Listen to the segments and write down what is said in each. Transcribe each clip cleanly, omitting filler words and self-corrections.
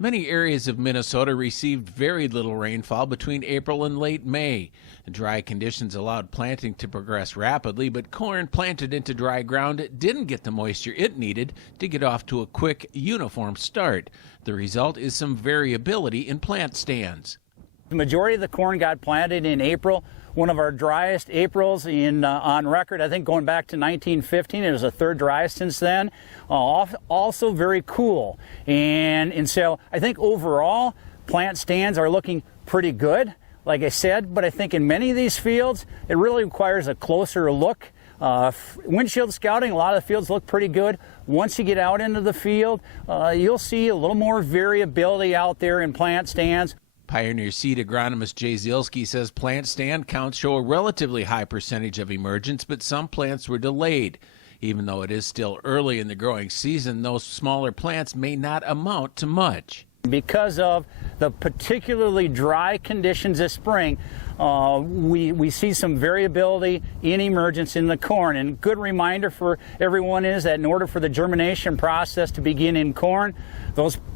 Many areas of Minnesota received very little rainfall between April and late May. Dry conditions allowed planting to progress rapidly, but corn planted into dry ground didn't get the moisture it needed to get off to a quick, uniform start. The result is some variability in plant stands. The majority of the corn got planted in April, one of our driest Aprils on record. I think going back to 1915, it was the third driest since then. Also very cool. And so I think overall, plant stands are looking pretty good, like I said, but I think in many of these fields, it really requires a closer look. Windshield scouting, a lot of the fields look pretty good. Once you get out into the field, you'll see a little more variability out there in plant stands. Pioneer seed agronomist Jay Zielski says plant stand counts show a relatively high percentage of emergence, but some plants were delayed. Even though it is still early in the growing season, those smaller plants may not amount to much. Because of the particularly dry conditions this spring, we see some variability in emergence in the corn. And good reminder for everyone is that in order for the germination process to begin in corn,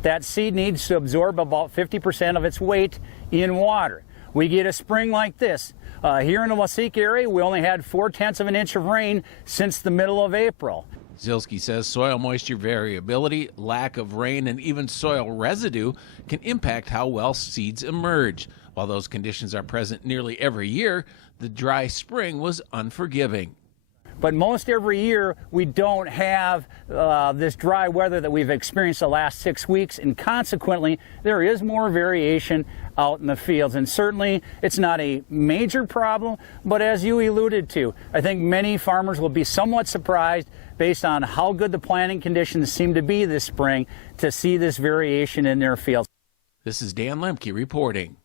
that seed needs to absorb about 50% of its weight in water. We get a spring like this. Here in the Waseek area, we only had 0.4 of an inch of rain since the middle of April. Zielski says soil moisture variability, lack of rain, and even soil residue can impact how well seeds emerge. While those conditions are present nearly every year, the dry spring was unforgiving. But most every year, we don't have this dry weather that we've experienced the last 6 weeks, and consequently, there is more variation out in the fields. And certainly, it's not a major problem, but as you alluded to, I think many farmers will be somewhat surprised based on how good the planting conditions seem to be this spring to see this variation in their fields. This is Dan Lemke reporting.